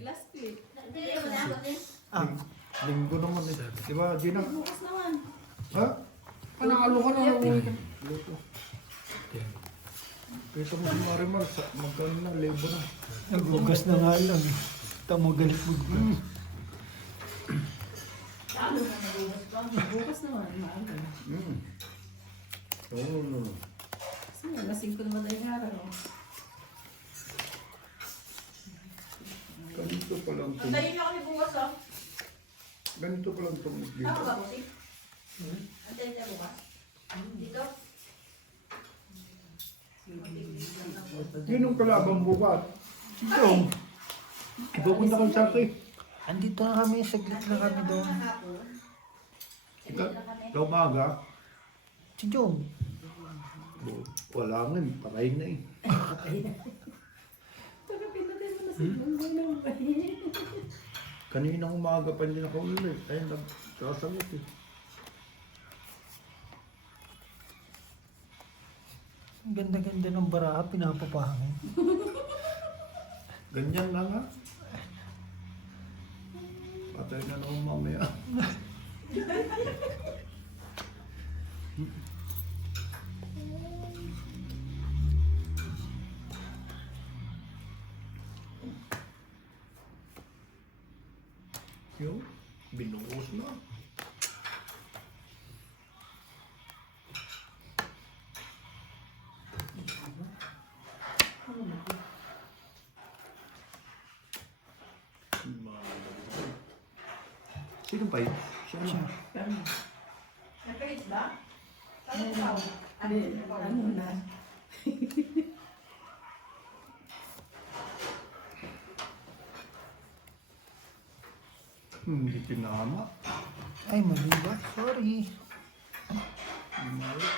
Last clip. Ah, Linggo naman eh. Diba, Gina? Bukas naman. Ha? Panalo ka na. Luto. Kita mo si Marimar, magkano na, lebo na. nagugas na nga lang. Tamo galit mo. Lalo na nabukas pa. Bukas naman. Maaga. Oo, no. Kasi nga, lasing ko naman ay araw. Ganito pa lang itong... Antayin niyo kami bukas, oh. Ganito pa lang itong... Tama ba, Puti? Antayin niya bukas? Dito? Yun yung kalabang bukas. Ito. Pupunta kang saki. Andito na kami, saglit na kami doon. Ikaw umaga. Si Jom. Wala nga, patay na eh. Saka pinatay mo na sa buong Kaninang umaga pa hindi nakaulit. Ay, nagsasagot eh. Ang ganda-ganda ng baraha, pinapapahangin. Ganyan na nga. Patay na naman mamaya. Yo, binuhos na. Sino pa yun? Siya. Nagkait ba? Saan ikaw? Ano na? Hindi tinama. Ay, mali ba? Sorry. Mali.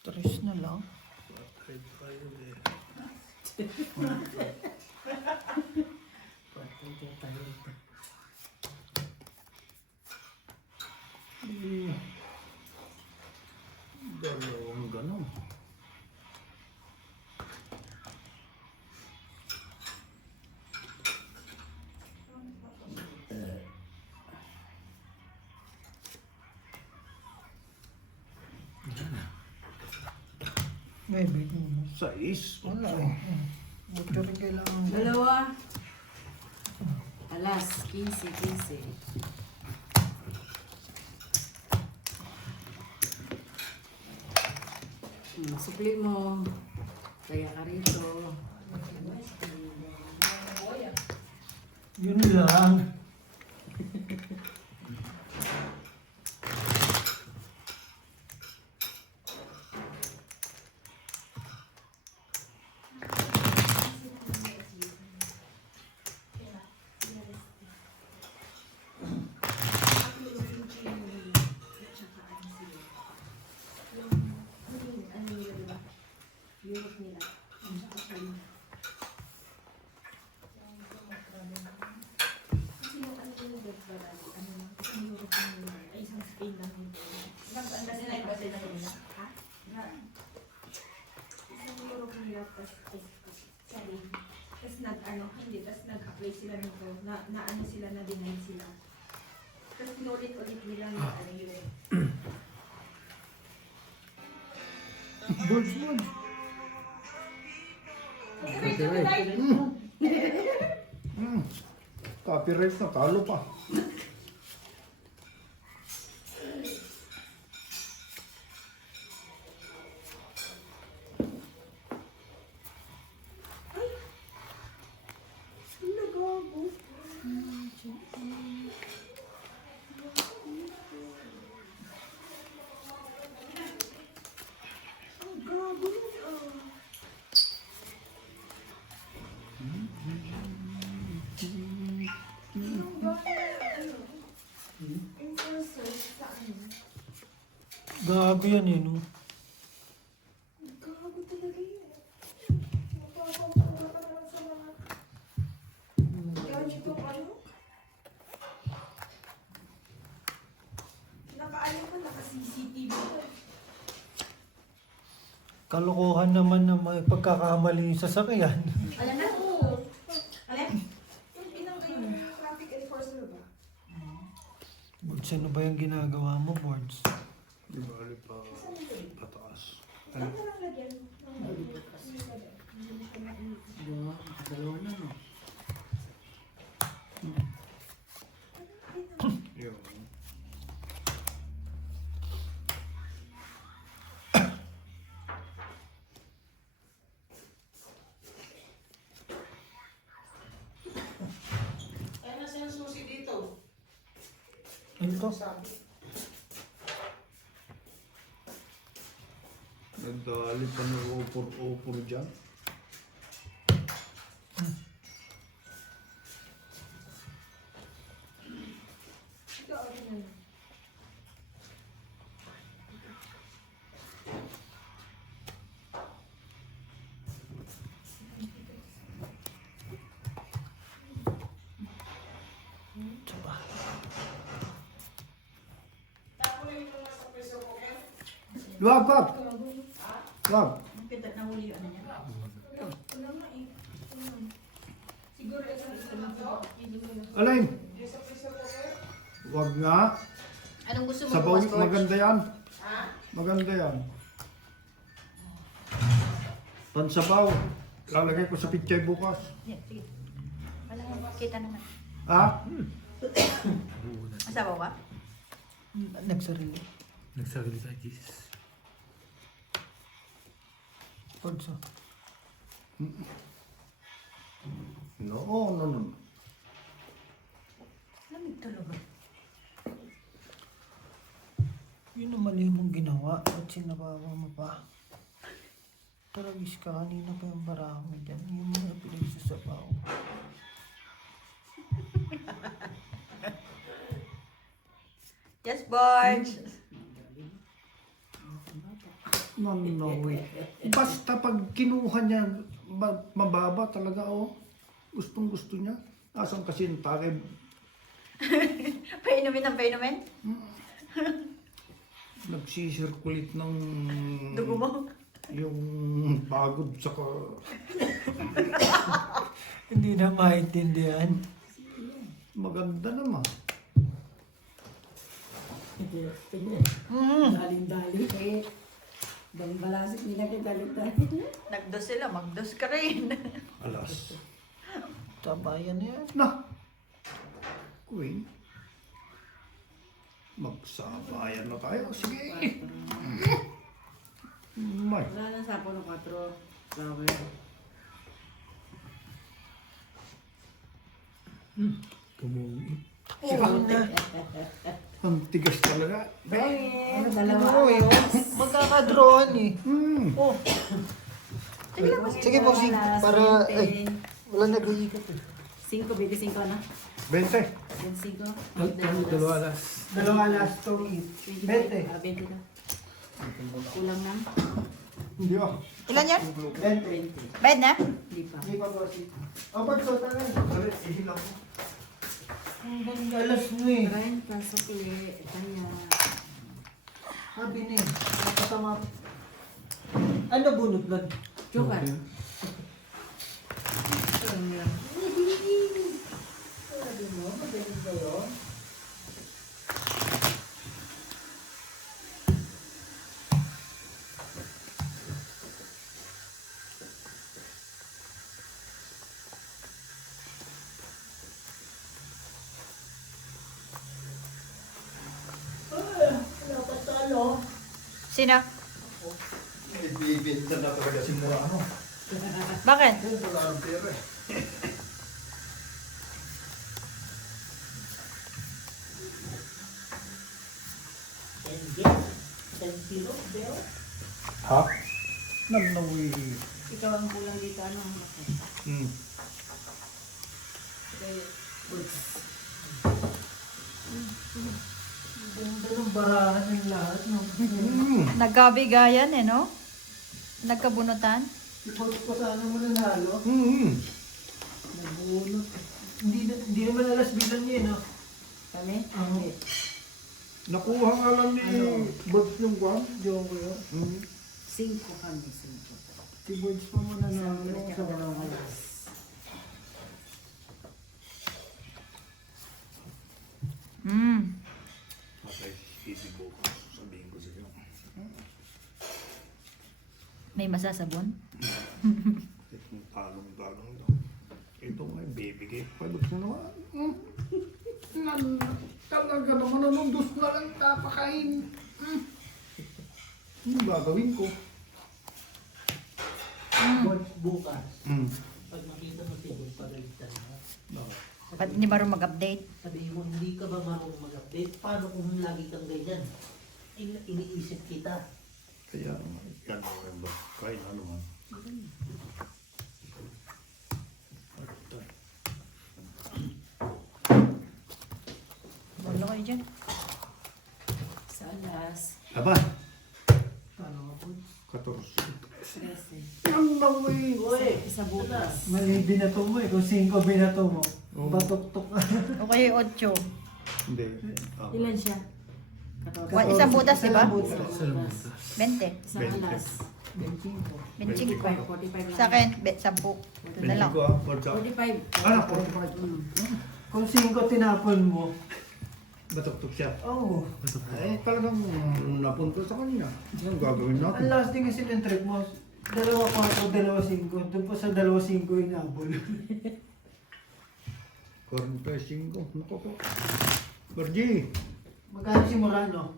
Tres na lang. Patay tayo eh. Dalawang ganun. Maybe. Sais. Wala eh. Mucho rin kailangan. Dalawa. Alas, 15. Supli mo. Kaya ka rito. Yun lang. Tapos nag-apply sila nito, na ano sila, na deny sila. Tapos pinulit-ulit nila na ano yun. Birds one. Copyright. Copyright na, talo pa. Gago yan eh, no? Kalokohan naman na may pagkakamali sa sasakyan. Alam na? Oo. Alam? Yung traffic enforcer ba? Boards, ano ba yung ginagawa mo, Boards? Di ba, pataas. Saan ka lang lagyan? Dalawa na, no? Yun. Kaya nasa yung susi dito. Ito. Nagdali pa ng upor-upor dyan. Ito, okay na lang. Tsaka. Tapunin mo nga sa pressure cooker. Wag, wag! Wag! Ang pinta na huli yung ano niya. Wala nga eh. Siguro ito lang ito. Alain! Di sa pressure cooker. Wag nga! Anong gusto mo Sabaw, bukas, George? maganda yan. Ha? Maganda yan. Pansabaw. Lalagay ko sa pichay bukas. Yan, sige. Wala, kita naman. Ha? Asawa ka? Nagsarili. Nagsarili sa Jesus. Boards, oh. No, no, no. Lamig talaga. Yun ang mali mong ginawa. Ba't sinabawa mo pa? Taragis ka, kanina pa yung barako dyan. Yung mga pinagsasabaw. Yes, George. Manoy. Basta pag kinuha niya, mababa talaga, oh. Gustong gusto niya. Asan kasi yung takib? Painumin ang painumin? Nagsisirkulit ng... Dugo mo? Yung pagod sa Hindi na maintindihan. maganda naman. Daling-dali eh. Dahil balasik nila kay daling-dali. Nagdos sila, magdos ka rin. Alas. Sabayan na yan. Na! Queen. Magsabayan na tayo. Sige. May. Wala nang sapo ng 4. Flower. Tumuwi. Oo na. Ang tigas talaga. Ano, dalawa. Oo, eh. Magkakadrohan eh. Mm. Oh. Sige po, sige. Para, ay, wala nag-iikot eh. 5, baby 5 na. 20. Yung 5. Dalawa alas. Dalawa last to eat. 20. 20 na. Kulang na. Hindi ah. Ilan yan? 20. 20. Bed na? Hindi pa. Hindi pa po si... O, pagsota na. Ihilang ko. Ang ganda alas mo eh. 30 sa pili. Kanya. Sabi na eh. Nakasama. Ano bunot nun? Joker. Sabi mo, magaling kayo. Sino? Ibibinta na talaga si Murano. Bakit? Wala ang pera eh. Ha? Nagnawi. Ikaw ang kulang dito. Ano? Hmm. Ganda ng barahan ng lahat. No? Hmm. Nagkabigayan eh, no? Nagkabunutan? Ipot ko sana mo nanalo. Hmm. Nabunot. Hindi naman alas bilang niya, no? Kami? Oo. Nakuha nga lang ni Birds yung kwan. Diyan ko yun. 5 kami, 5. Si Birds pa muna na Sabi na tsaka dalawang alas. Okay, ibig ko. Sabihin ko sa iyo. May masasabon? Itong talong-talong daw. Ito nga, bibigay. Palot na naman. Talaga naman anong dos na lang tapakain. Ano gagawin ko? Bukas, Hmm. pag makita mo si Boy, pagalitan mo. Bakit? Ba't hindi marunong mag-update? Sabihin mo, hindi ka ba marunong mag-update? Paano kung lagi kang ganyan? Iniisip kita. Kaya, yan mo rin ba? Kahit ano man. Wala kayo dyan. Sa alas. Aba, Paano nga po? 14. 13. Yan na way. Uy, Isa bukas. Mali binato mo eh. Kung 5 binato mo. Batok-tok. Okay, 8. Hindi. Ah, Ilan siya? 14. Isang butas, di ba? Isang butas. 20. Isang alas. 25. 45 lang. Sa akin, 10. Ito na lang. Bensin ko ah, for sa... 45. Ano, 45. Kung 5 tinapon mo. Batok-tok siya. Oo. Eh, talagang napunta sa kanya. Anong gagawin Ang natin? last din kasi ng trip mo. 2-4, 2-5. Doon pa sa 2-5 inabol. 45. Naku po. Bergie. Magkano si Morano?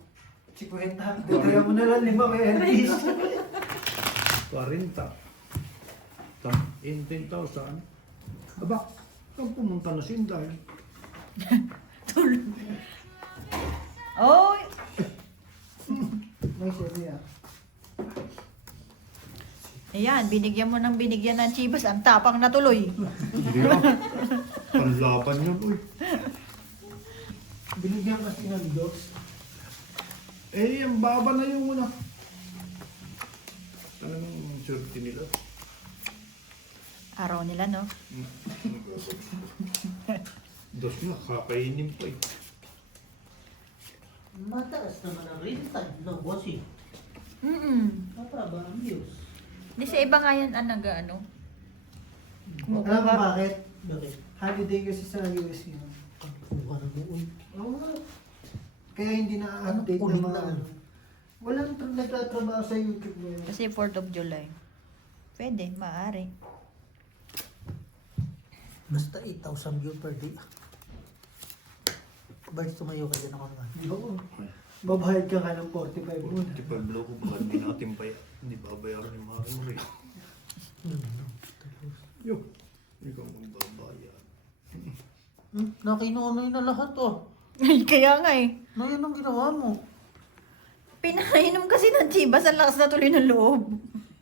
50. Dagdagan mo na lang 5 kay Enris. 40. 18,000. Aba, saan pumunta na si Inday? Oh! May sabi ah. Ayan, binigyan mo ng binigyan ng Chivas. Ang tapang na tuloy. Hindi ah. Panlaban niya boy. Binigyan kasi ng dogs. Eh, ang baba na yung una. Talagang surti nila. Araw nila, no? Dos na, kakainin pa eh. mataas naman ang rentag ng bossing. Mapaba ang views. Di sa iba nga yan, ano? Alam mo Kumukuha. bakit? Bakit? Holiday kasi sa US yun. Kuha na mo, uy. Oo nga. Kaya hindi na-update Anong ng kulit mga na? ano. Walang nagtatrabaho sa YouTube ngayon. Kasi 4th of July. Pwede, maaari. Basta 8,000 views per day. Birds, tumayo ka dyan ako naman. Oo. Babayad ka nga ng 45 mo. Di pa blow ko, baka hindi natin pa hindi babayaran yung mga mo rin. Yo, ikaw magbabayad. Nakinunoy na lahat, oh. Ay, kaya nga eh. No, yun ang ginawa mo. Pinainom kasi ng Chivas. Ang lakas na tuloy ng loob.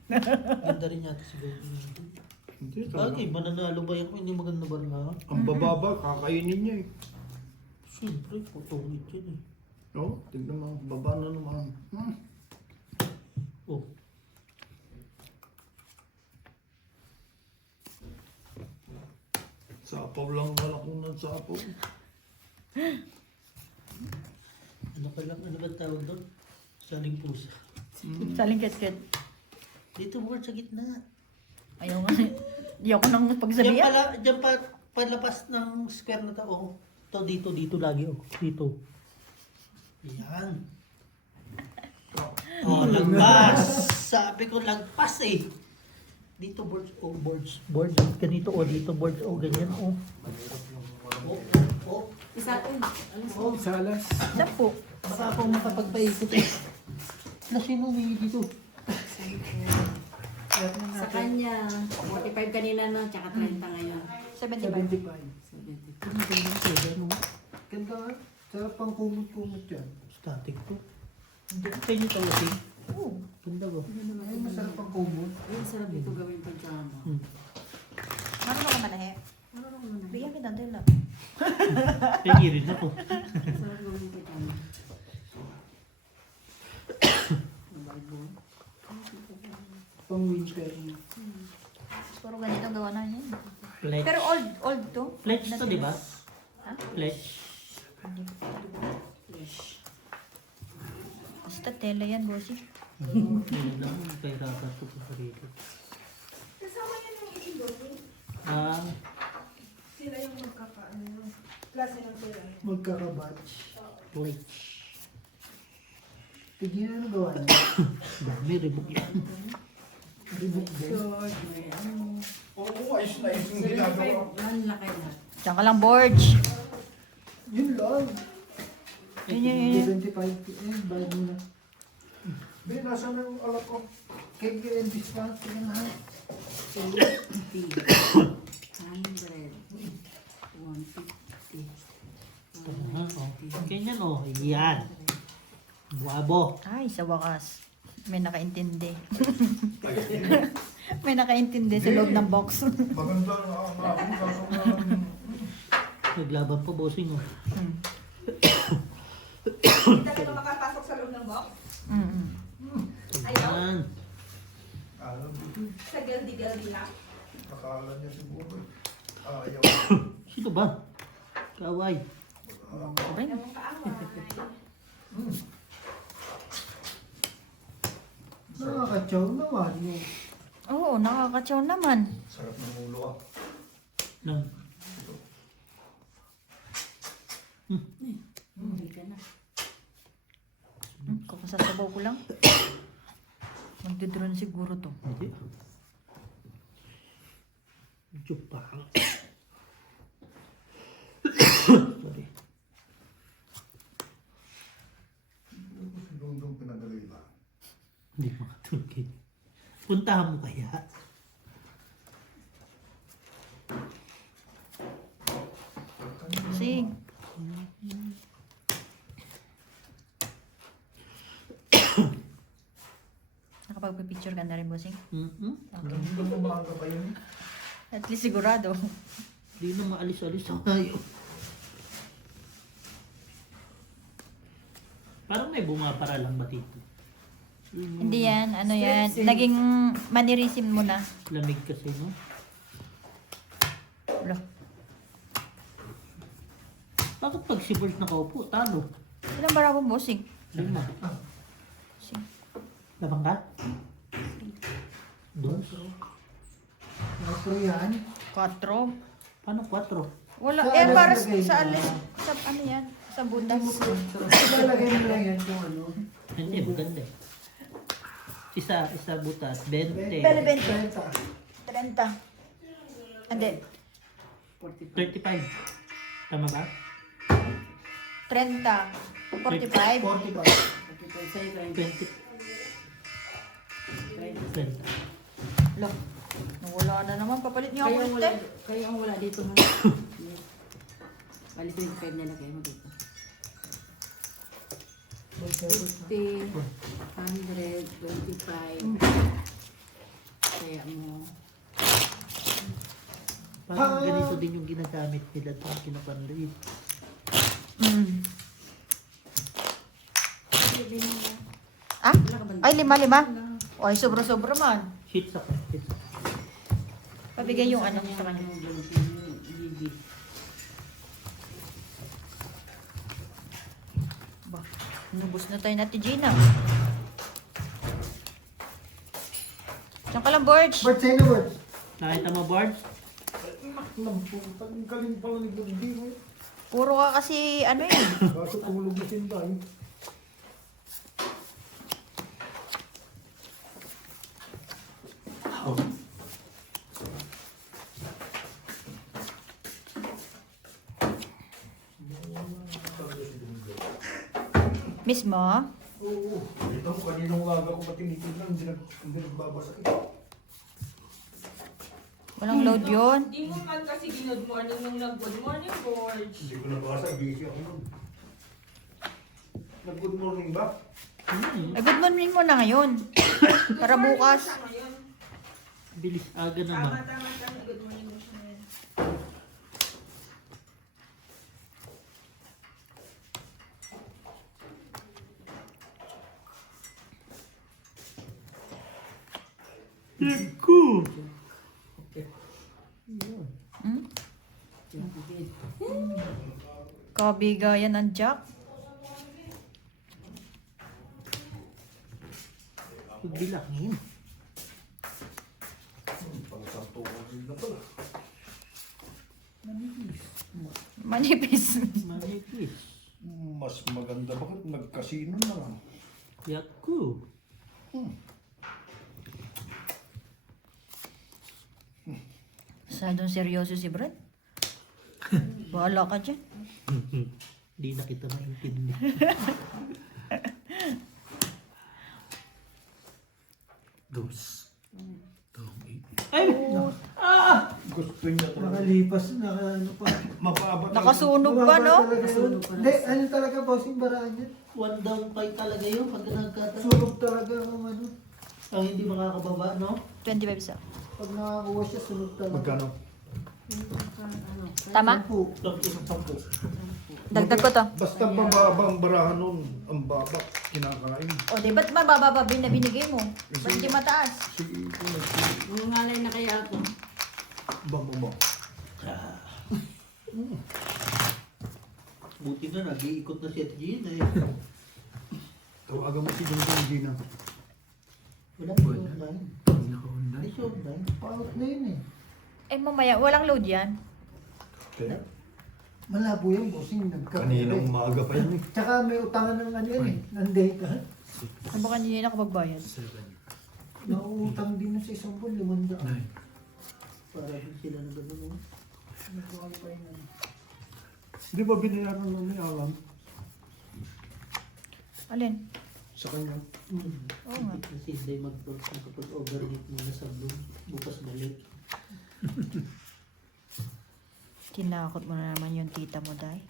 Ganda rin yata si Baby. Hindi, Bagay, talaga. mananalo ba yan? Hindi maganda ba na? Ang bababa, kakainin niya eh. Siyempre, putungit yun eh. Oo, tignan mo, baba na naman. Oh. Sapaw lang wala kung nagsapaw. Ano ka lang, ano ba tawag doon? Saling pusa. Saling ket-ket. Dito board sa gitna. Ayaw nga. Ayaw ko nang Diyan pagsabihan. pala, diyan pa, palabas ng square na to. Oh. To, dito lagi. Oh. Dito. Yan. Oh, lagpas. Sabi ko lagpas eh. Dito boards, oh, boards. Ganito, oh, dito boards, oh, ganyan, oh. Oh. Isa, alas. Oh, salas. Saan po? Baka ako makapagpaikot eh. Na sino may dito? Sa kanya, 45 kanina no, tsaka 30 ngayon. 75. 70. Ganda nga. Sarap pang kumot-kumot yan. Static to. Hindi ko kayo tawasin. Oo. Ganda ba? Ay, masarap pang kumot. Ayun, sarap dito gawin pajama. Marunong ka manahe. Marunong mo na. Bigyan kita ng tela. Pengi rin ako. Sarap gawin pajama. Pang winter. Puro ganito ang gawa na yan. Pledge. Pero old to. Pledge to, di ba? Ha? Pledge. Basta tela yan, bossy. Yun lang, kay rapat ko sa sarili. Kasama yan yung itindorin. Ah, Sila yung magkakaano yung klase ng pera. Magkakabatch. glitch. Tignan ano gawa niya. Dami, ribok yan. Ribok din. Short, may ano. Oo, ayos na ayos yung ginagawa. Manlaki na. Diyan ka lang, Borge. Yun lang. Yun. 75 PM, bayad mo na. Ben, nasa na yung alat ko? Cake and discount. Tingnan na. 80. 100. 150. Ah, oh. Ganyan oh, yan. Buwabo. Ay, sa wakas. May nakaintindi. May nakaintindi sa loob ng box. Maganda na Naglaban pa, bossing oh. Hindi talaga makapasok sa loob ng box. Ayaw. Yan. alam mo. Sa galdi-galdi lang. Akala niya siguro. Ayaw. Sino ba? Kaway. Okay. Yung kaaway. Nakakatsaw naman mo. Oo, nakakatsaw naman. Sarap ng ulo ah. Lang. Hindi ka na. Kakasasabaw ko lang. Magdodron siguro to. Hindi. Medyo pang. Sorry. Si Dungdung pinadali ba? Hindi makatulog. Puntahan mo kaya? Kasi, nakapagpipicture ka na rin, bossing. Hindi mo maaga pa yun. At least sigurado. Hindi na maalis-alis tayo. Parang may bunga para lang ba dito? Hindi yan, ano yan. Naging manirisim mo na. Lamig kasi, no? Lo. Bakit pag si Bert nakaupo, talo? Ilang barabong, bossing? Lima. Labang ka? Dos? Ito yan. 4. Paano 4? Wala. Sa Eh, alis para lagay sa mo. alis. Sa ano yan? Sa bundas. Ilalagay mo lang yan kung ano. Hindi, maganda eh. Isa butas, 20. Pero 20. 30. 30. Hindi. 45. 35. Tama ba? 30. 45. 45. 45 sa'yo, 20. 20. 30. Lo. Nawala na naman. Papalit niyo ako Kayo ang ulit wala, eh. kayo ang wala dito ha. Bali 25 na lagay mo dito. 50, 100, 25. Kaya mo. Parang ganito din yung ginagamit nila ito ang kinapanliit. Ah? Ay, 5. Ay, sobra-sobra man. Hits ako. Hits ako. Pabigay yung ano sa kanya. Ba, nubos na tayo natin, Gina. Diyan ka lang, Borge. Bert, sa'yo na Bert. Nakita mo, Bard? Ang galing pala ni Dungdung. Puro ka kasi, ano yun. Kaso tulog na sinday. Miss mo? Oo. Ito ko kaninang umaga ko pa tinitignan. Hindi nagbabasa. Walang load yun. Di mo man kasi good morning nung nag-good morning, George. Hindi ko nabasa. Busy ako nun. Nag-good morning ba? Ay, good morning mo na ngayon. Para bukas. Sa ngayon. Bilis aga naman. Tama. Good morning mo siya ngayon. Naku! Hmm? Kabigayan ng Jack. Pagbilangin. Pang-santukan na pala. Manipis. Manipis. Mas maganda bakit nagkasino na lang. Yaku. Masyadong seryoso si Brad. Bahala ka dyan. Di na kita maintindihan. Dos. Ay! Gusto niya talaga. Nakalipas, ano pa. Mababa. Nakasunog pa, no? Talaga yun. Hindi, ano talaga bossing baraan yan. One down fight talaga yun pag nagkataon. Sunog talaga ang ano. Ang hindi makakababa, no? 25 isa. Pag nakakuha siya, sunog talaga. Magkano? Tama? Sampu. Isang sampo. Dagdag ko to. Basta mababa ang barahan nun. Ang baba, kinakain. O, di ba't mababa pa binigay mo? Ba't di mataas? Sige, Nangalay na kaya ako. bang. Buti na, nag-iikot na si Gina eh. Tawagan mo si Dong Gina. Wala si online. Hindi siya online. Paut na yun eh. Eh, mamaya, walang load yan. Kaya? Malabo yung bossing. Kaninang umaga pa yan eh. Tsaka may utangan ng ano yan eh. Ng data. Ano ba kanina nakapagbayad? Nauutang din na sa isang buwan, 500. Para din sila na gano'n. no? Di ba binayaran na ni Alan Alin? sa kanya? Oo nga. Kasi hindi mag-overheat muna sa bloom. Bukas balik. Tinakot mo na naman yung tita mo, Day.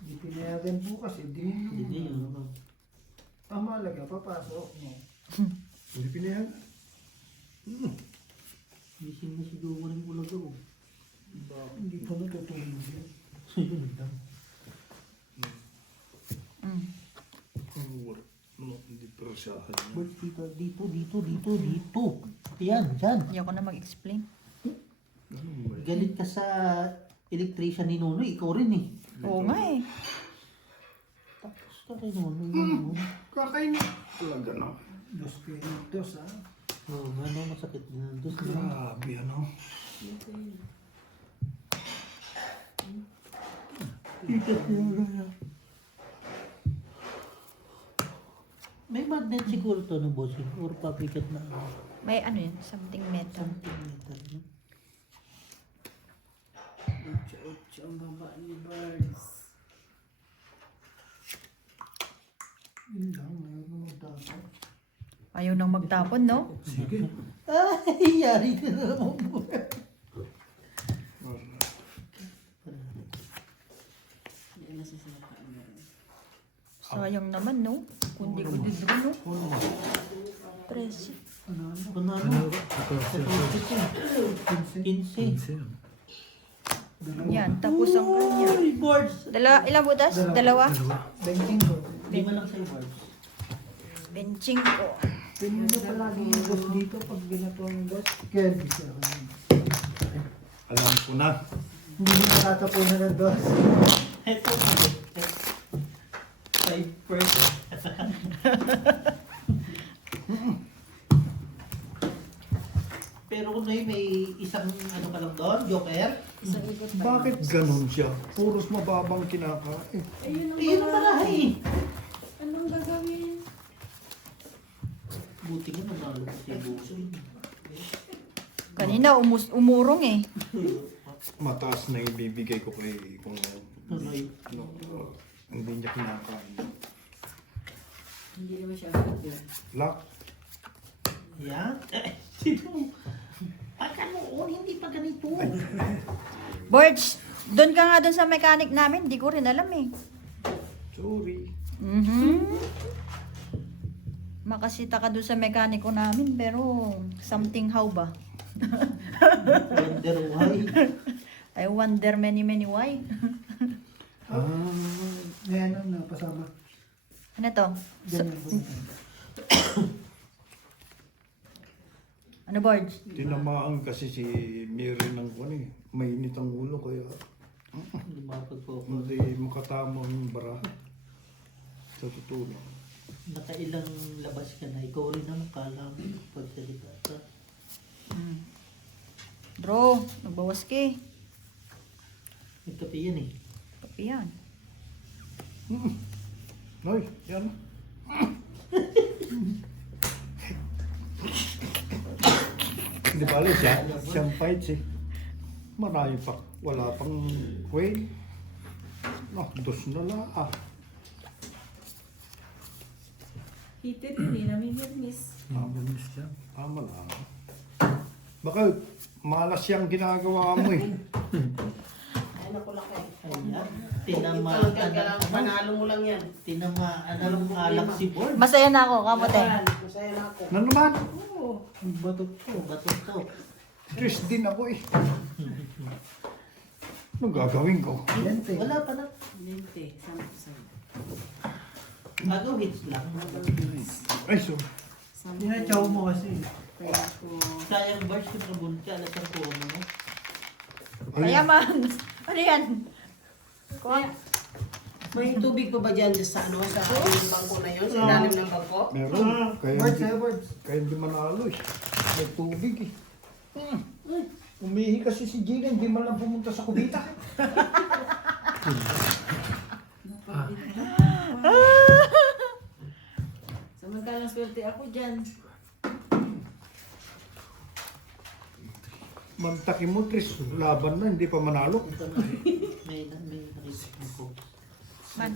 Hindi pinayagan bukas eh. Hindi yun. ano. Ang mahalaga, papasok mo. Hindi pinayagan. Gising na siguro rin ulaga oh. Hindi pa natutulog yun. Yun lang. Mm. Hindi presahan. Bird dito. Yan, dyan. Hindi ako na mag-explain. Galit ka sa electrician ni Nonoy. Ikaw rin eh. Oo nga eh. Tapos ka kay Nonoy. Kakainin. Talaga na. Dos pinitos ha. Oo nga no, masakit na. Tapos Grabe ano. may magnet siguro to no bossing or papikat na ano. May ano yun, something metal. Something metal. No? Ucho ang baba ni birds. Yun lang, mayroon mo dapat. Ayaw nang magtapon, no? Sige. Ay, yari ka na naman. Hindi na sasalakaan mo. Sayang naman, no? Kundi ko din rin, no? Presi. Ano? 15. Yan, tapos ang kanya. Uy, boards! Ilang butas? Dalawa? Banking ko. Lima lang sa'yo, boards. Benching ko. Ganyan na palagi yung boss dito pag ginagawa ng boss. Kaya di siya. Alam ko na. Hindi mo natatapunan ng boss. Ito, 5%. Pero kung may isang ano ka lang doon, joker, Isang ikot pa. Bakit ganun siya? Puros mababang kinakain. Ayun ang yun ang malahi. Anong gagawin? Buti nga nanalo ko si Busi. Kanina, umurong eh. Mataas na ibibigay ko kay kung Tuloy. hindi niya kinakain. Hindi naman siya agad yun. Lock. Yan. Sino? Pagka noon, hindi pa ganito. Borge, doon ka nga doon sa mechanic namin. Di ko rin alam eh. Sorry. Makasita ka doon sa mekaniko namin, pero something how ba? Wonder why. I wonder many why. Ngayon ang napasama. Ano to? Ganyan po. Ano, Borge? Tinamaan kasi si Mary ng kwan eh. Mainit ang ulo kaya Hindi makapag-focus. hindi makatama yung bara. Sa totoo lang. nakailang labas ka na. Ikaw rin naman kala mo pagsalita ka. Bro, nagbawas ka eh. May kape yan eh. Kape yan. Ay, yan. Hindi pala siyang fights eh. Marami pa. Wala pang quail. Dos na lang ah. Heated yun eh, namimirmis. Mabunis yan. Tama lang. Baka malas yung ginagawa mo eh. Ay, naku laki. Ayan. Kailangan Tinamaan panalo mo lang yan. tinamaan ng alak si Born. Masaya na ako, kamote. Yan, masaya na ako. Na naman, Batot to. stress din ako eh. Anong gagawin ko? Wala pa na. Lente, sampo. Agaw hits lang. Ay, so. Inachaw mo kasi. Sayang bars yung nabun ka. Alas ang puno mo. Kaya man. Ano yan? Kuha. May tubig pa ba dyan sa ano, sa yung bangko na yun? Sa ilalim ng bangko? Meron. Kaya Words hindi, eh, words. kaya hindi manalo eh. May tubig eh. Umihi kasi si Gina, hindi man lang pumunta sa kubita. Samantalang swerte ako dyan. Mantaki mo, Tris, laban na, hindi pa manalo. Ito na. May nakikita ko. Man.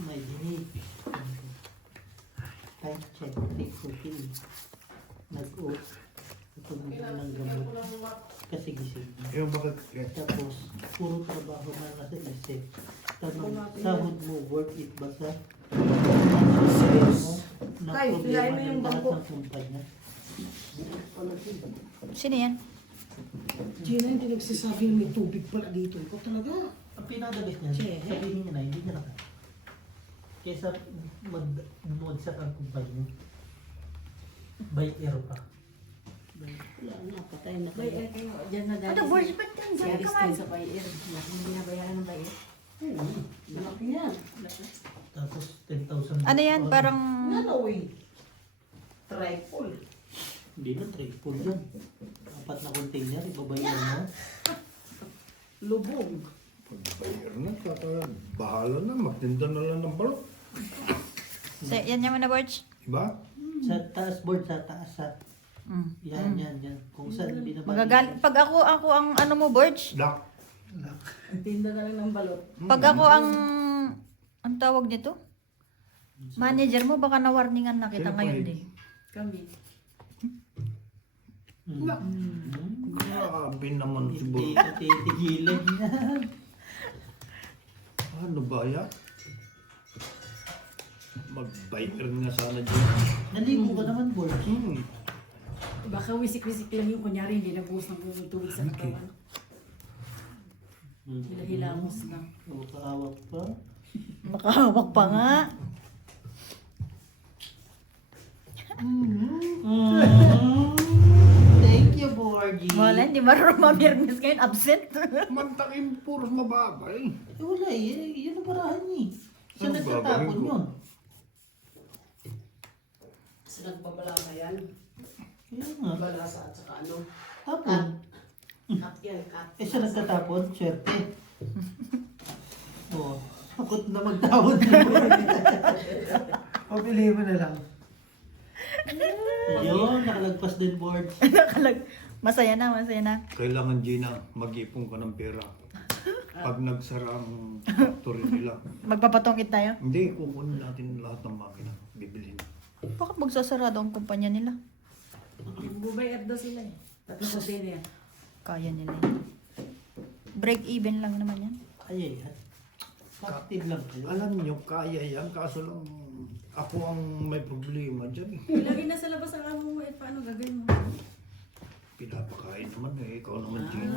May dinig. Time check. Take cooking. Nag-oat. Ito mo ng gamot. Kasi gising. Yung bakit, Tapos, puro trabaho na nasa isip. Tanong, sahod mo, worth it ba sa mo? Na Tay, problema hilahin mo ng yung lahat bangko. ng kumpanya. Sino yan? Gina, hindi nagsasabi yung may tubig pala dito. Ikaw talaga. Ang pinakadagas niya, Che. sabihin niya na, hindi niya nakaya. Kesa mag-sa ang kumpanya. By air pa. Wala na, patay na Bay, kayo. kayo, dyan na dali. Ano, boys, ba't yan? Si Diyan ka man. Aristin sa Bayer. Hindi nabayaran ng bayit. Malaki yan. Tapos 10,000. Ano yan? Parang... Ano eh? Triple. Hindi na, triple yan. 4 na container, ibabayan mo. Lubog. pagbayar na, bahala na, magtinda na lang ng balot. Yan yung na, Borge. Diba? Sa taas board, sa taas sa... Mm. Yan. Kung saan binabalik. Magagal. Pag ako ang ano mo, Borge. Dak. Tinda na lang ng balot. Pag ako ang tawag nito, manager mo, baka na-warningan na kita Sino ngayon pa eh. Kami. Grabe naman si Hindi Bor. ko titigilan niya. Ano ba yan? Mag-biker nga sana dyan. Naligo ka naman, board. Baka wisik-wisik lang yung kunyari, hindi nabuhos ng tubig sa katawan. Hilahilamos lang. Nakahawak pa. Makahawak pa nga. Thank you, Borgie. Wala, hindi marunong mamirmis ngayon. Absent. Mantakin puros mababay. Wala yun ang parahan niya. Saan Ano nagtatapon gagawin ko? yun? Kasi nagbabalasa yan. Kaya nga. Balasa at saka ano. Tapon. Cut yan, cut. Saan nagtatapon? Swerte. Oo. Takot na magtawad ni O, piliin mo na lang. Yun, nakalagpas din board. Masaya na. Kailangan, Gina, mag-ipon ka ng pera. Pag nagsara ang factory nila. Magpapatongkit tayo. Hindi, kukunin natin lahat ng makina. Bibilhin. Bakit magsasarado ang kumpanya nila? Bubayad daw sila eh. Tapos container. Kaya nila yun. Break even lang naman yan. Kaya yan. Positive lang kayo. Alam niyo, kaya yan. Kaso lang, ako ang may problema dyan. Ilagay na sa labas ang amo mo eh. Paano gagawin mo? Pinapakain naman eh. Ikaw naman, Gina.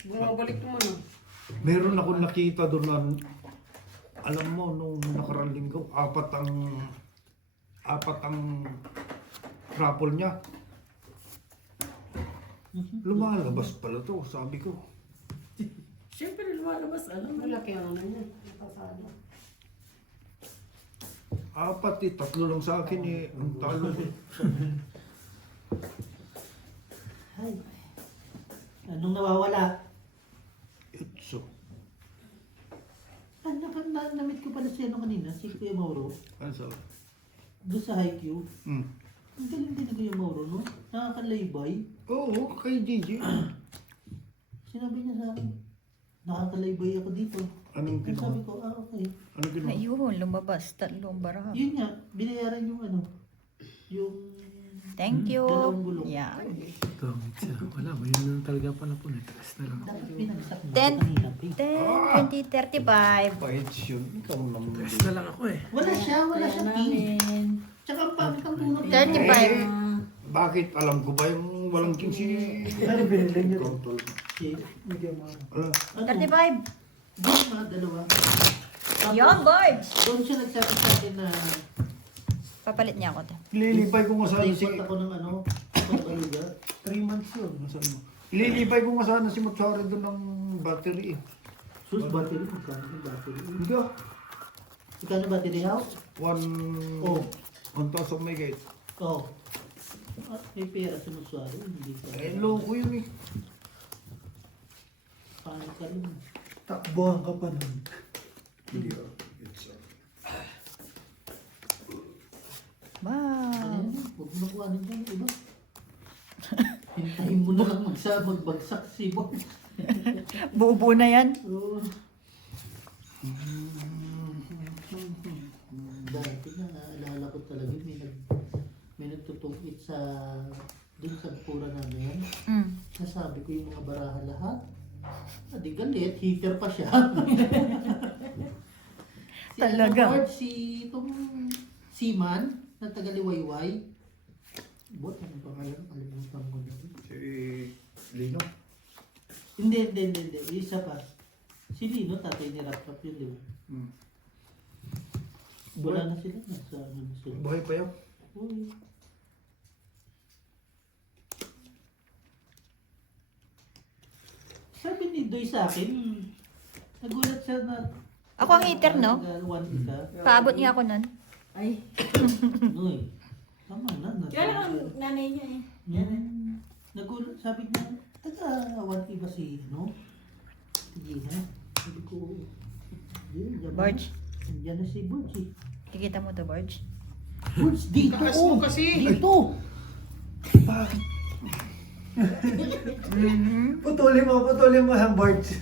Bumabalik mo no. Meron ako nakita doon na, alam mo, nung nakarang linggo, apat ang raffle niya. Lumalabas pala to, sabi ko. Siyempre lumalabas. Alam mo. Malaki ang ano niya. Napasado. Apat eh, 3 lang sa akin eh. Ang talo ko. Ay. Anong nawawala? Itso. Namit ko pala si ano kanina, si Kuya Mauro. Ano sa? Doon sa Haikyuu. Hmm. Ang galing din ni Kuya Mauro, no? Nakakalaybay. Oo, kay Gigi. Sinabi niya sa akin, nakakalaybay ako dito. Anong Sabi ginawa? ko, okay. Anong ginawa? Ayun, lumabas. Tatlong baraha. Yun nga, binayaran yung ano, yung Thank you. dalawang gulong. Yan. Ito, siya. Wala, may yun talaga pala po. Nagtras na lang. Dapat pinagsak mo Ten. kanina, pre. 10, 20, 35. Pahit yun. Ikaw naman. Nagtras na lang ako eh. Wala siya king. Tsaka ang pangit ang tulog niya. 35. Bakit? Alam ko ba yung walang king si... Ano binili niyo? Kontrol. Si, Ala. ano, 35. doon mga dalawa. Tapos, Yan, birds. doon siya nagsabi sa akin na Papalit niya ako to. Ililipay ko nga sana si... report ako ng ano, pagkaluga. 3 months yun. Nasaan mo? Ililipay ko nga sana si Matsara doon ng battery eh. Sus, battery, magkano yung battery? Hindi ah. Magkano battery how? Oh. 1,000 megabyte. Oh. Ah, may pera sa Muswari, hindi ka. Eh, loko yun eh. Paano ka rin? Takbuhan ka pa nun. Hindi ah. It's Wow. Ano yan? Huwag mo nakuha dyan, iba. Hintayin mo na lang magbagsak si Bob. Bubo na yan. Oo. Dati na, naalala ko talaga, may nagtutungkit sa, dun sa pura namin yan. Mm. Nasabi ko yung mga baraha lahat. Di galit, heater pa siya. Talaga. Ano, Lord, si itong Seaman na taga-Liwayway. Bot, ano pangalan? Kalimutan ko na. Si Lino. Hindi. Isa pa. Si Lino, tatay ni Raptop yun, di ba? Hmm. Wala na sila. Nasa ano na sila. Buhay pa yun. Uy. Sabi ni Doy sa akin, nagulat siya na... Ako ang heater, no? One ka. Paabot niya ako nun. Ay, Noy. Tama na. Yan ang nanay niya eh. Nagulat, sabi niya, taga-one ba si, no? Hindi na. Sabi ko, hindi, diyan na. Barge. Diyan na si Barge eh. Kikita mo to, Barge? Barge, dito! Takas mo kasi. Dito! Putulin mo ang boards.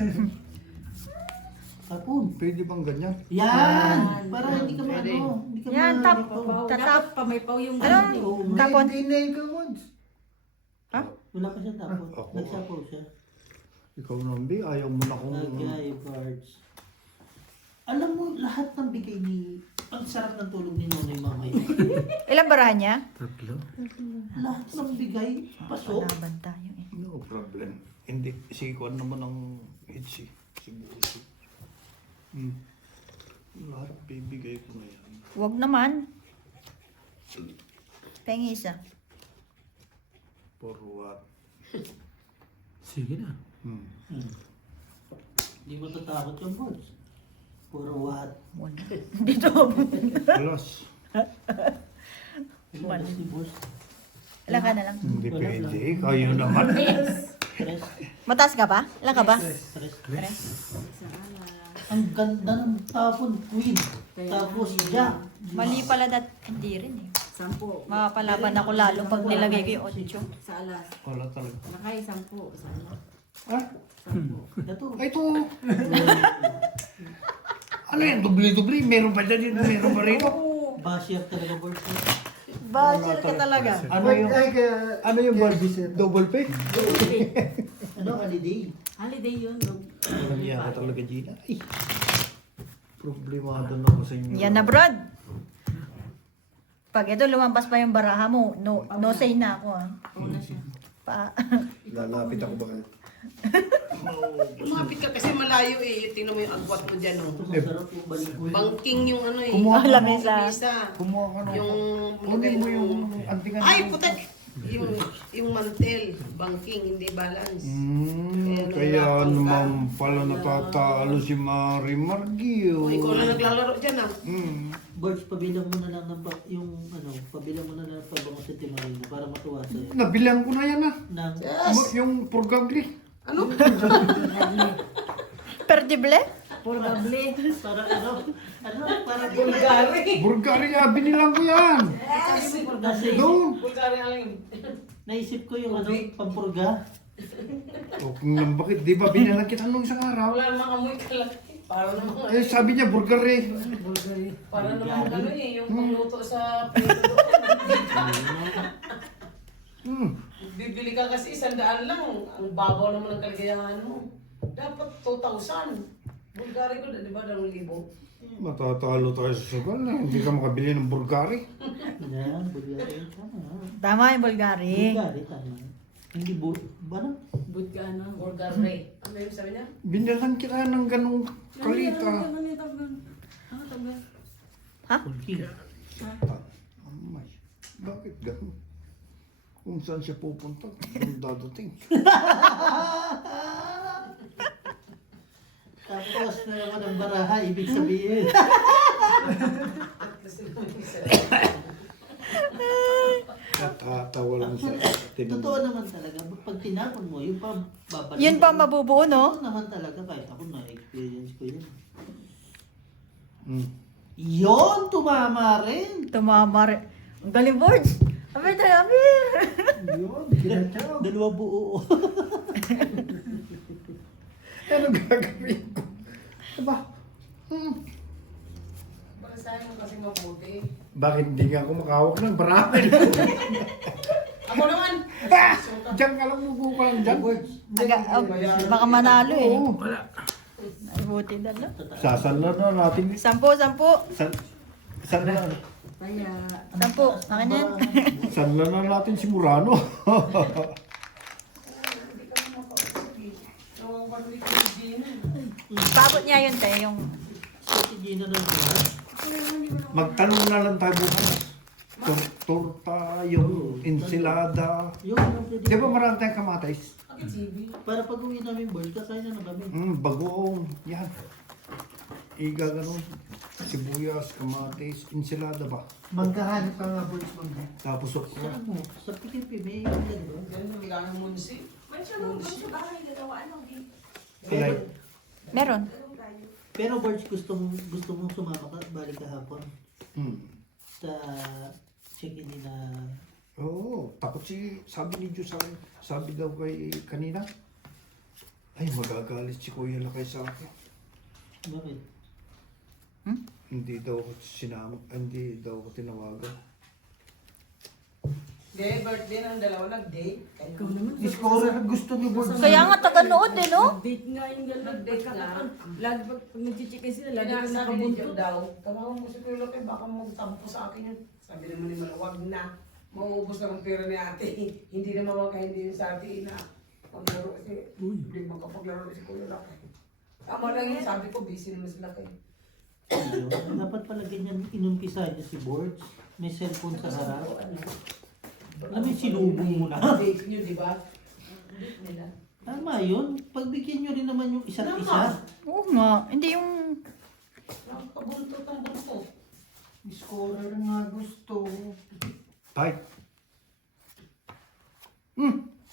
Kapon. Pwede bang ganyan? Yan! Para hindi ka Pwede. ano, hindi ka Yan, tap. malipaw. Tatap. Pamaypaw yung Anong Oo, tapon? Hindi ka boards. Ha? Wala pa siya tapon. Ako. Nagsapaw siya. Ikaw naman, Bi. Ayaw mo na kung... Lagay, Barge. Alam mo, lahat ng bigay ni... Ang sarap ng tulog ni Nonoy Mamay. Ilang barahan niya? Tatlo. Lahat ng bigay, pasok. Palaban tayo eh. No problem. Hindi. Si Kwan naman ang hits eh. Si Busi. Lahat bibigay ko na yan. Huwag naman. Pengi isa. For what? Sige na. Hindi mo tatakot yung Barge. Puro what? Wala. Dito. Plus. Wala si Boss. Ilang ka na lang. Hindi pwede. Kayo naman. Stress. Mataas ka ba? Ilang ka ba? Stress. Ang ganda ng tapon, Queen. Tapos Jack. Mali pala dat. Hindi rin eh. 10. Makapalaban ako lalo pag nilagay ko yung 8. Sa alas. Wala talaga. Nakay 10. Sa alas. Ah? 10. Ito. Ay, ito. Ano yan? Dubli-dubli. Meron pa dyan. Meron pa rin. Basher talaga, Boss. Buzzer ka talaga. Ano yung... Ano yung Barbie set? Double pay? Ano, holiday? Holiday yun. Walang iya ka talaga, Gina. Ay. Problemado na ako sa inyo. Yan na, Brad. Pag ito lumampas pa yung baraha mo, no say na ako ah. Una siya. Pa. Lalapit ako bakit? Lumapit ka kasi malayo eh. Tingnan mo yung agwat mo dyan oh. Masarap po balik mo. Bangking yung ano eh. Kumuha ka Lamesa. ng... Bisa. Kumuha ka ng... Yung... Kunin mo yung antingan. Ay, putek! Yung mantel, banking, hindi balance. Kaya naman pala natatalo si Mari Margio. O, ikaw na naglalaro dyan ah. Birds, pabilang mo na lang ng yung ano, pabilang mo na lang ng pabango sa Timarino para matuwa sa'yo. Nabilang ko na yan ah. Nang, Yung purgabli. Ano? Perdible? Probably. para ano, para Bulgari. Burgari ah, binilang ko yan. Kasi Doon. Bulgari alin. naisip ko yung ano, pampurga. O kung nang bakit, di ba binilang kita nung isang araw? Wala namang amoy kalat. Para namang Eh sabi niya burgari. para namang ano eh, yung pangluto sa prito doon. Hmm. Bibili ka kasi 100 lang. Ang babaw naman ng kaligayahan mo. Dapat 2,000. Bulgari ko, di ba, 2,000? Matatalo tayo sa sugal na hindi ka makabili ng burgari. Yan, Bulgari. Tama. Tama yung Bulgari. Bulgari, tama. Hindi ano? Bulgari. Ano yung sabi niya? Binilang kita ng ganong kalita. Kulki. Amay, bakit ganun? Kung saan siya pupunta, doon dadating. Tapos na naman ang baraha, ibig sabihin. Kasi naman isa. Natatawa lang siya. Totoo naman talaga, pag tinapon mo, yung pa babalik. Yun pa mabubuo, no? Totoo naman talaga, kahit ako na-experience ko yun. Hmm. Yon, tumama rin. Tumama rin. Ang galing, Borge. Abir tayo, abir. Yun, kinatsaw. Dalawa buo. Ano gagawin ko? Diba? Para sa'yo mo kasi mabuti. Bakit hindi nga ako makahawak ng barangay? Ako naman! Diyan ka lang, mubo ka lang dyan. Baka manalo eh. Oo. Ay, buti na lang. Sasanla na natin. 10, 10. Sanla Kaya, 10. Akin yan. sanla na natin si Murano. Babot niya yun, te. Yung Si Gina na naman. Magtanong na lang tayo bukas. Torta, yung ensilada. Yun, ang pwede. Di ba marami tayong kamatis? Bakit GB? Para pag uwi namin bird, kakain na kami. Bagoong. Yan. Iga ganun. Sibuyas, kamatis, ensilada ba? Magkahanap ka nga, boys, mangga. Tapos okra. Saan mo? Sa Pikipi, may yung gano'n. Ganun yung bigang ng munsi. Mansa bahay dalawa, ano, Kaya, meron. Pero birds, gusto mong sumama ka, balik kahapon. Sa check-in na Oo, takot sabi ni Diyos sa akin, sabi daw kay kanina, ay magagalit si Kuya Lakay sa akin. bakit? Hindi daw ako hindi daw ako tinawagan. Hindi, birthday ng dalawa nag-date. ikaw naman. Scorer gusto ni Borge. Kaya nga, taga-nood eh, no? Date nga yung gano'n. Nag-date nga. Lagi pag nag-chicken sila, lagi Kaya ka sabi ni nakabuntot. John daw, tawagin mo si Kuya Loke, baka magtampo sa akin yun. Sabi naman ni Mala, wag na. Mauubos lang ang pera ni ate. Hindi naman makahindi yun sa ate ina. Paglaro kasi, hindi makapaglaro si Kuya Loke. Tama lang yun, sabi ko, busy naman sila kayo. Ayun, dapat pala ganyan inumpisa niya si Borge. May cellphone sa harap. Alam mo, sinubong mo na. Date nyo, di ba? Date nila. Tama yun. Pagbigyan nyo rin naman yung isa't Tama. isa. Oo nga. Hindi yung... Nakakabuntot ang buntot. Scorer nga gusto. Tay.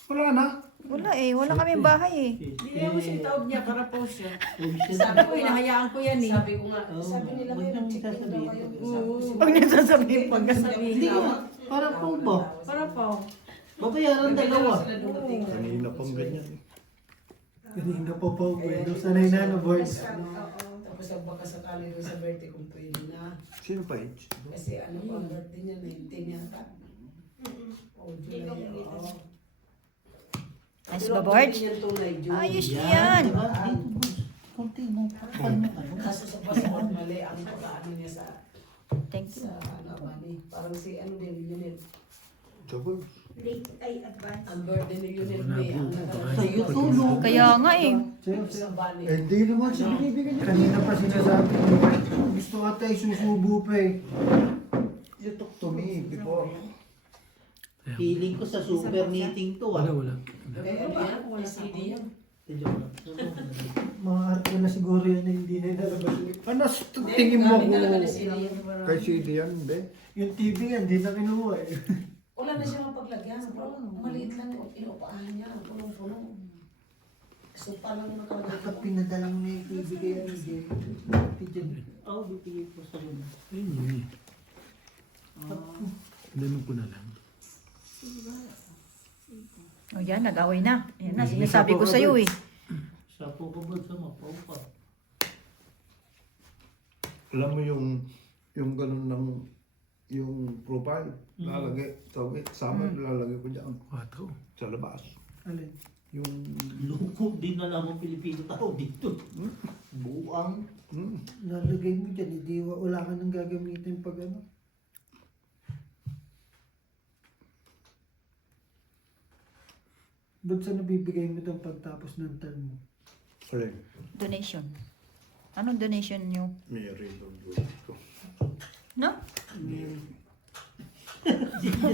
Wala na. Wala eh. Wala kami bahay eh. Hindi mo siya taob niya, karapaw siya. Sabi ko, Hinahayaan ko yan eh. Sabi ko nga, Oo sabi nga. nila Huwag kayo, nang nag-check-in daw sasabihin. kayo. Huwag niya sasabihin pag Hindi nga. Parang po ba? Karapaw. Babayaran dalawa. Kanina pang ganyan. Kanina pa pa uwi. Sanay na no, boys. Tapos ang baka sakali doon sa birthday kung pwede na. Sino pa H? Kasi ano pa ang birthday niya, 19 yata. O, July. Oo. Ayos ba, Borge? Yung tunay, June. Ayos yan. Diba? Dito, Borge. Konti mo. Kapal mo ano. Kaso sa passport, mali ang pagkaano niya sa Thank you. ano ba ni? Parang si ano din, Yunil. Jabal. late ay advance. Ang birthday ni Yunil May, ang Sa'yo tulog. Kaya nga eh. sa bani. Eh, hindi naman siya binibigyan niya. Kanina pa sinasabi ko. Gusto ata isusubo pa eh. You talk to me before. Feeling ko sa super meeting to ah. Eh, ano yan? CD yan. Joke lang. Mga arte na siguro yan na hindi na nalabas. Ano, tingin mo Gamit talaga ni ako Sila. kay CD yan, hindi? Yung TV yan, hindi na kinuha eh. Wala na siya mapaglagyan. Maliit lang yung inuupahan niya. Punong-punong. So, palang nakalagay Dapat ko. pinadala mo na yung TV kaya hindi. Tijan. Oo, bibigay ko sa yun. Ganun ko na lang. O yan, nag-away na. Yan na, Hindi sinasabi ka ko pa sa'yo agad. eh. Sa po ko ba sa mapaw ka? Alam mo yung ganun ng yung profile, lalagay, sabi, sama, lalagay ko dyan. Sa labas. Alin? Yung, Loko, di na lang ang Pilipino tao dito. Buang. Nalagay mo dyan, hindi wala ka nang gagamitin pag ano. Ba't sa nabibigay mo itong pagtapos ng term mo? alin, Donation. Anong donation nyo? may rin ko. No?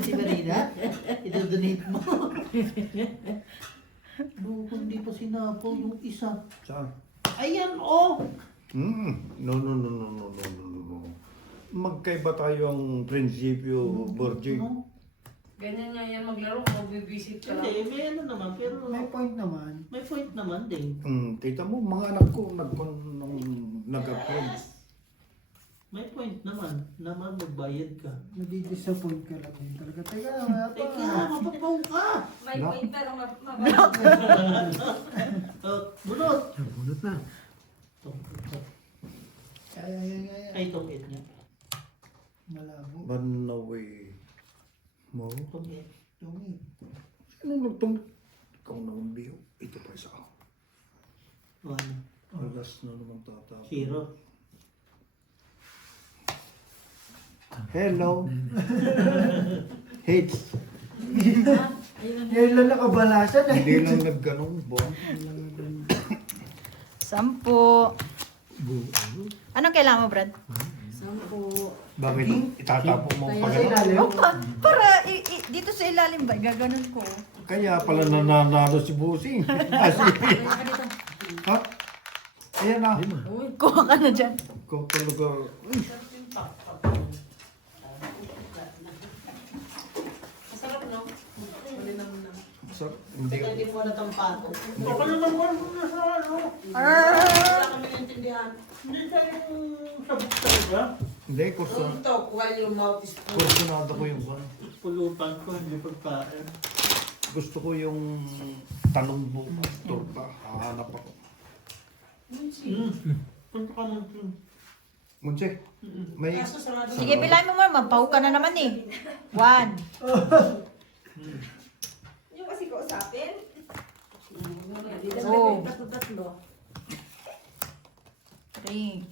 Si Marina, ito-donate mo. Loko, hindi pa sinapaw yung isa. Saan? Ayan, oh! No. Magkaiba tayo ang prinsipyo, Borgie. No? Ganyan niya yan maglaro kung magbibisit ka lang. Hindi, may ano naman, pero May point naman. may point naman din. Kita mo, mga anak ko, nag-upload. May point naman, naman magbayad ka. Nadidisappoint ka lang din talaga. Teka, wala pa. Teka, mapapaw ka! May No. point pero mababa. Bunot! Bunot na. Ay. Ay, itong it niya. Malabo. Banaway mo. Itong it. Tungit. Sino nagtung? Ikaw na ang biyo. Ito pa isa. Ano? Alas na naman tatapos. 0. Hello. Hates. Ngayon lang nakabalasan eh. Hindi lang nagganong buwan. 10. Anong kailangan mo, Brad? Bakit itatapo mo pa Sa gano'n? ilalim. Oh, para dito sa ilalim ba? Gaganon ko. Kaya pala nananalo si Busing. Ha? Ayan na. Kuha ka na dyan. Ikaw talaga. Uy, Masarap, no? Malinam-nam. sarap. Hindi ko. Hindi mo natampato. Baka naman wala na sa ano. Wala kami naintindihan. Hindi tayo sabot talaga. Hindi, kurso. Don't talk while your mouth is full. Kursunado ko yung ano. Pulutan ko, hindi pagkain. Gusto ko yung tanong bukas. Torta. Hahanap ako. Punta ka ng Munche, may Kaso sarado. Sige, pilahin mo mo. Mapaw ka na naman eh. 1. Yung kasi kausapin. Oh. Tatlo. 3.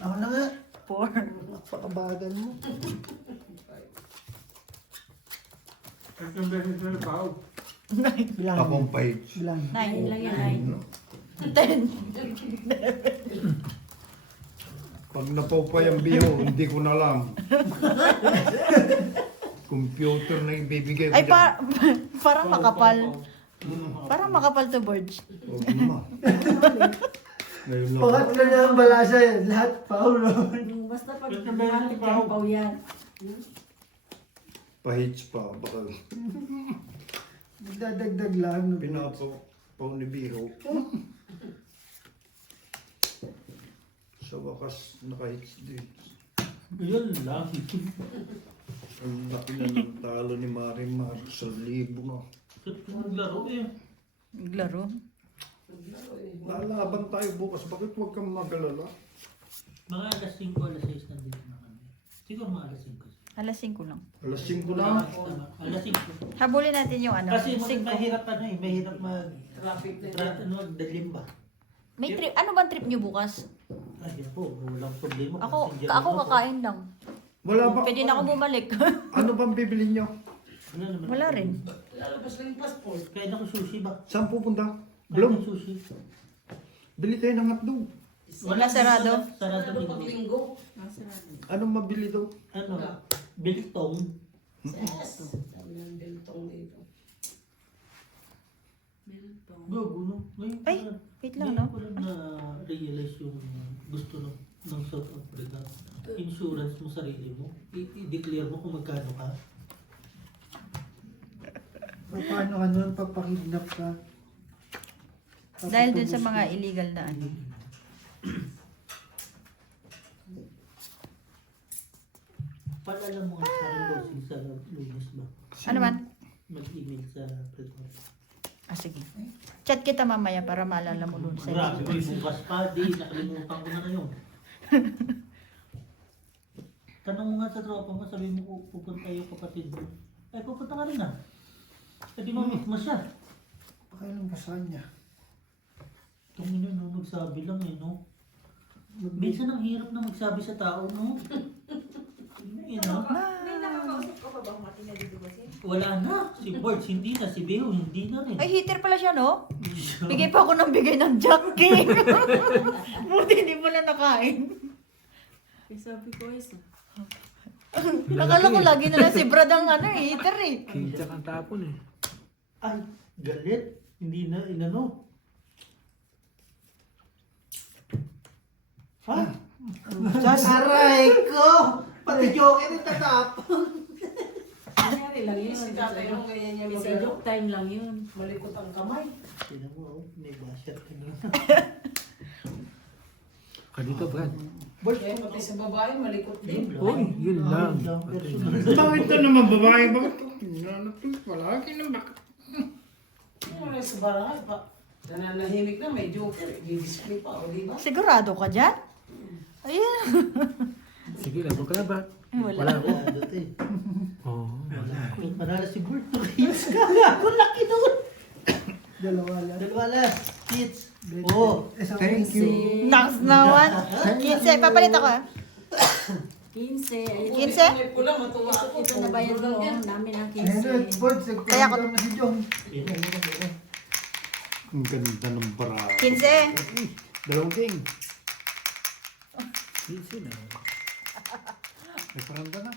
Ako na nga. 4. Pakabagan mo. Ang beses na nabaw. Bilang. akong page. Bilang. 9. Lang yan. 10. Pag napawpay ang biyo, hindi ko na alam. Computer na ibibigay ko Ay, dyan. parang makapal. Parang makapal to, Borge. Huwag naman. Ngayon lang. Pangatlo na ang balasa yan. Lahat paulo. Basta pag bakit yung paw yan. Pahits pa. Baka Magdadagdag lang. pinapaw ni Biro. Sa wakas, nakahits din. Yun lang. Ang laki na ng talo ni Marimar sa libo na. Naglaro eh. Naglaro. Lalaban tayo bukas. Bakit huwag kang magalala? Mga alas 5, alas 6 nandito na kami. Siguro mga alas 5. Alas 5 lang. Alas 5 na. Tama. Alas 5. Habulin natin yung ano. Kasi 5. mahirap ano eh. Mahirap Traffic na yan. magdalim ba? May trip. Ano bang trip nyo bukas? Ay, po. Walang problema. Ako Kasi dyan ako. kakain lang. Wala ba? Pwede na ako bumalik. Ano bang bibili nyo? Ano naman? Wala rin. Lalabas lang yung passport. Kain ako sushi ba? Saan pupunta? Kain Blom, ako sushi. bili tayo ng hotdog. Wala sarado. Sarado Sarado pag linggo. linggo. Anong mabili daw? Ano? Biltong. Yes. Sabi ng biltong dito. Gago, no? Ngayon ko Ay, lang- wait lang, ngayon no? ko lang na-realize yung gusto ng South Africa. Insurance mo sarili mo. I-declare mo kung magkano ka. Paano ka nun? Papakidnap ka? Dahil dun sa mga illegal na ano. Paalala mo nga sa akin, bossing, sa Lunes ba? Ano man? Mag-email sa Pretor. Ah, sige. Chat kita mamaya para maalala mo dun sa Grabe, may bukas pa. Di, nakalimutan ko na ngayon. Tanong mo nga sa tropa mo, sabi mo pupunta yung kapatid mo. Ay, pupunta ka rin ah. Pwede mamit mo siya. Pakailan ka saan niya? Itong ino, no, nagsabi lang eh, no? Minsan ang hirap na magsabi sa tao, no? You know? May nakakausap ko pa ba kung matina dito ba siya? Wala na. Si Borge, hindi na. Si Beo, hindi na rin. Ay, heater pala siya, no? Bigay pa ako ng bigay ng Jackie. Buti hindi mo na nakain. Sabi ko isa. Nakala ko lagi na lang si Brad ang ano, heater eh. Kinta kang tapon eh. Ay, galit. Hindi na, inano. Ha? Aray ko! Pati joke rin tatapon. Nangyari lang yun. Si tatay mo ganyan niya Kasi joke time lang yun. malikot ang kamay. Tignan mo, oh, may basher ka na. Kanito, Brad. Kaya pati sa babae, malikot din. Uy, yun lang. Bakit ka naman babae? Bakit ka pinanatol? Palagi na bakit? Yung wala sa barangay pa. Nananahimik na, may joker. Di-display pa, o di ba? Sigurado ka dyan? Ayun. Sige, laban ka na, Brad. Wala. ako. Oo. Panala si Bert. Kids ka nga. Ako laki doon. Dalawa lang. Dalawa lang. Kids. Oo. Thank you. Next naman. 15, papalit ako ah. 15. Ayun. 15? May pula, matuwa ako. Ito na ba yung roon? Namin ang Ayun na, 15. Bords, Kaya ako- nagpapagam na si John. Ang ganda ng bra. 15. Dalawang king. Easy na. May parang na.